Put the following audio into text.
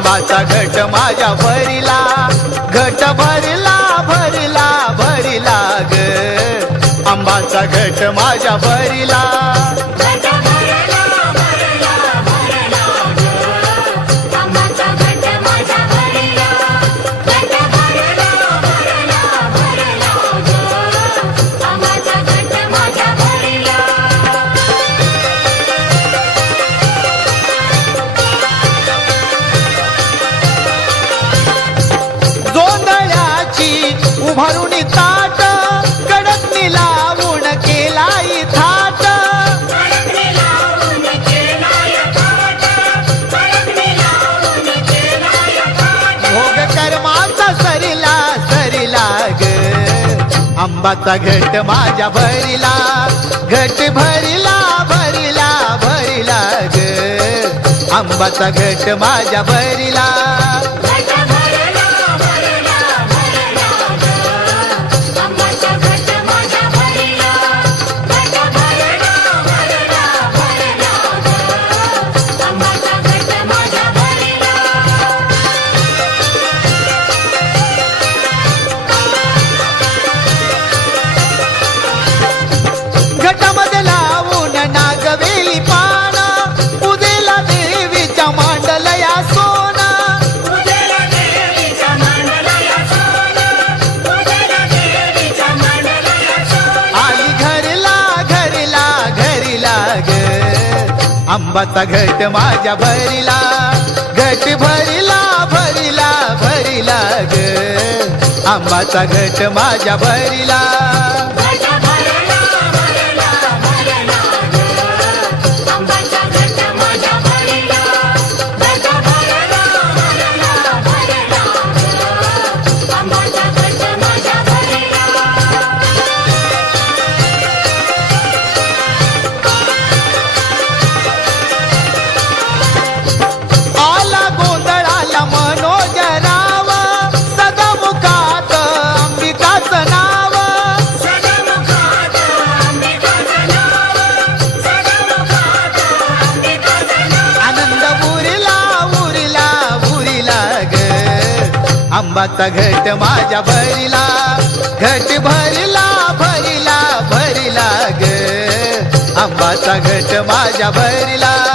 आंबाचा घट माझ्या भरिला, घट भरिला भरिला भरिला ग, आंबाचा घट माझ्या भरिला। उभारून ताट कडकनी लावून केलाई थाट, भोग कर्माचा सरिला सरिला ग, आंबाचा घट माझ्या भरिला, घट भरिला भरिला भरिला ग, आंबाचा घट माझ्या भरिला। घटामध्ये लावून नागवेली पान, पूजेला देवीच्या मांडलया सोना, आली घरला घरला घरला ग, आंबाचा घट माझ्या भरिला, घट भरिला भरिला भरिला ग, आंबाचा घट माझ्या भरिला। आंबाचा घट माझ्या भरिला, घट भरिला भरिला भरिला ग, आंबाचा घट माझ्या भरिला।